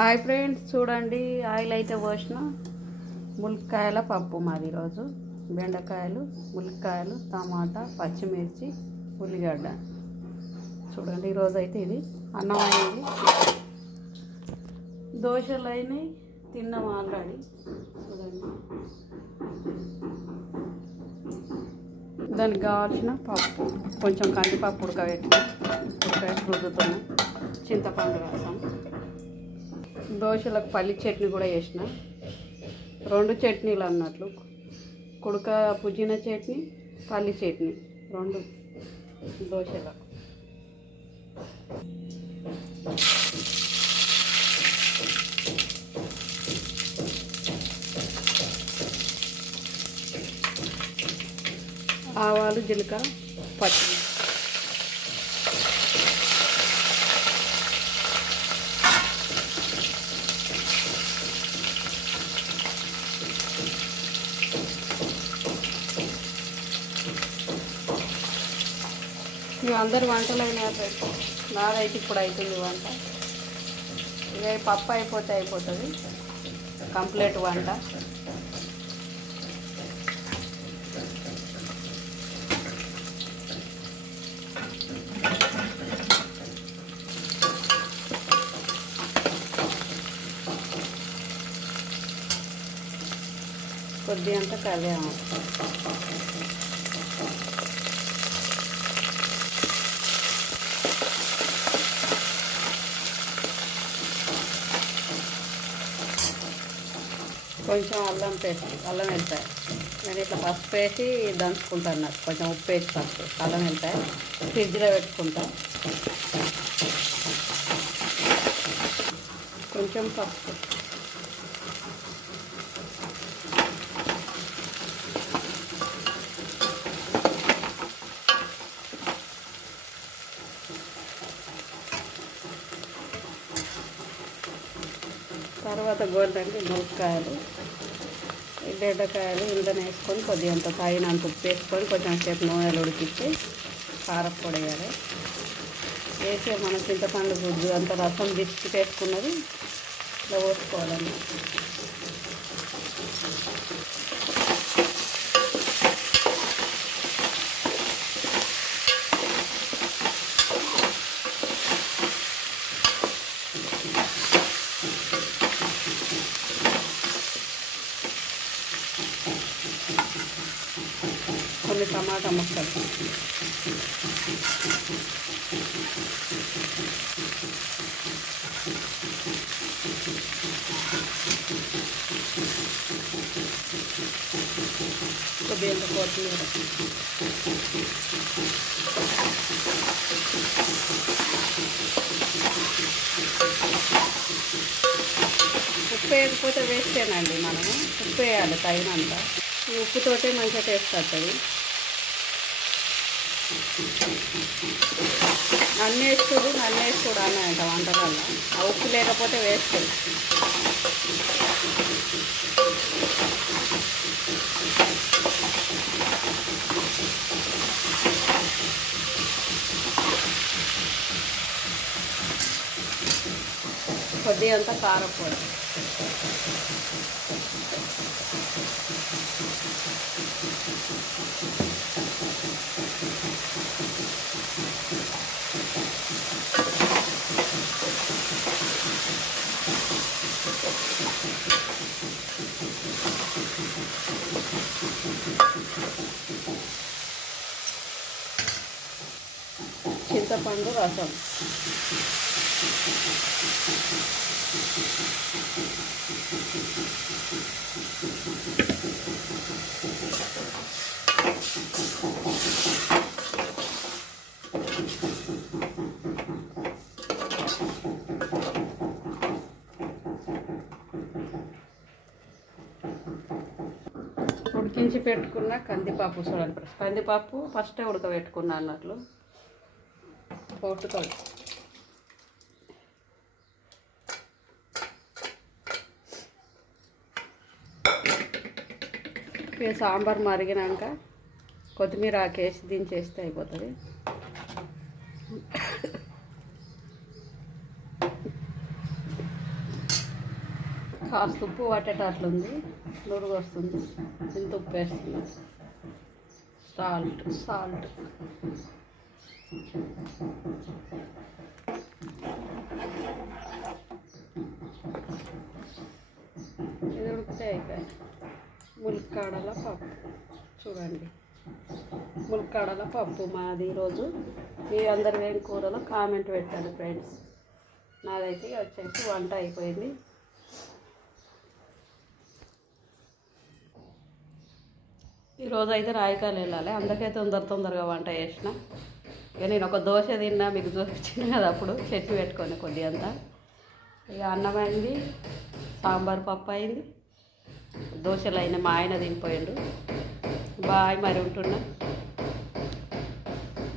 Hi friends, చూడండి oil అయితే పోసిన ములక్కాయల పప్పు మాది. ఈరోజు బెండకాయలు, ములక్కాయలు, టమాటా, పచ్చిమిర్చి, ఉల్లిగడ్డ. చూడండి ఈరోజు అయితే ఇది అన్నం అయింది, దోశలు అయినాయి, తిన్నాం ఆల్రెడీ. చూడండి దానికి కావాల్సిన పప్పు, కొంచెం కందిపప్పు ఉడకబెట్టి రుద్దుతున్నాం, చింతపండు రసం, దోశలకు పల్లి చట్నీ కూడా చేసిన. 2 చట్నీలు అన్నట్లు, కుడక పుదీనా చట్నీ, పల్లి చట్నీ 2 దోశలకు. ఆవాలు, జీలకర్ర, పచ్చిమిర్చి. మేము అందరు వంటలు అయినాయి, నాదైతే ఇప్పుడు అవుతుంది వంట. ఇక పప్పు అయిపోతుంది, కంప్లీట్ వంట. కొద్ది అంతా కరివేమో, కొంచెం అల్లం పేస్ట్, అల్లం వెళ్తాయి. నేను ఇట్లా పసుపు వేసి దంచుకుంటాను, నాకు కొంచెం ఉప్పు వేసి పసుపు అల్లం వెళ్తాయి, ఫ్రిడ్జ్లో పెట్టుకుంటా. కొంచెం పసుపు, తర్వాత గోల్డండి ములక్కాయలు, బెండకాయలు ఇందులో వేసుకొని కొద్దిగంత తగినంత ఉప్పు వేసుకొని కొంచెం సేపు నూనెలు ఉడికించి కారప్పొడి వేయాలి. వేసి మన చింతపండు గుడ్డు అంత రసం బిస్కెట్ వేసుకున్నది ఇలా పోసుకోవాలండి. కొన్ని టమాటా ముక్కలు, కొద్దిగా కొత్తిమీర, ఉప్పు వేయకపోతే వేస్తేనండి, మనము ఉప్పు వేయాలి తగినంత. ఈ ఉప్పుతోటే మంచిగా టేస్ట్ వస్తుంది. నన్నేసుడు అన్నాయంట వంటకాల్లో, ఆ ఉప్పు లేకపోతే వేస్తుంది. కొద్దిగా అంతా కారపొడి, చింతపండు రసం, ఉడికించి పెట్టుకున్న కందిపప్పు. చూడండి, కందిపప్పు ఫస్టే ఉడకబెట్టుకున్నా అన్నట్లు పొట్టుతో. సాంబార్ మరిగినాక కొత్తిమీర ఆకేసి దించేస్తే అయిపోతుంది. కాస్త ఉప్పు పట్టేటట్లుంది, నురుగు వస్తుంది. ఇంత ఉప్పు వేస్తున్నాం. సాల్ట్ ఇది ఉడికితే అయిపోయి ములక్కాడల పప్పు. చూడండి, ములక్కాడల పప్పు మాది ఈరోజు. మీ అందరు ఏం కూరలో కామెంట్ పెట్టండి ఫ్రెండ్స్. నాదైతే వచ్చేసి వంట అయిపోయింది. ఈరోజు అయితే రాయకాయలు వెళ్ళాలి, అందుకే తొందరగా వంట చేసిన. ఇక నేను ఒక దోశ తిన్నా, మీకు చూపించిన కదా అప్పుడు చట్నీ పెట్టుకొని కొద్ది అంతా. ఇక అన్నం అయింది, సాంబార్ పప్పు అయింది, దోశలు అయినా మా ఆయన తినిపోయిండు. బాయ్, మరి ఉంటున్నా.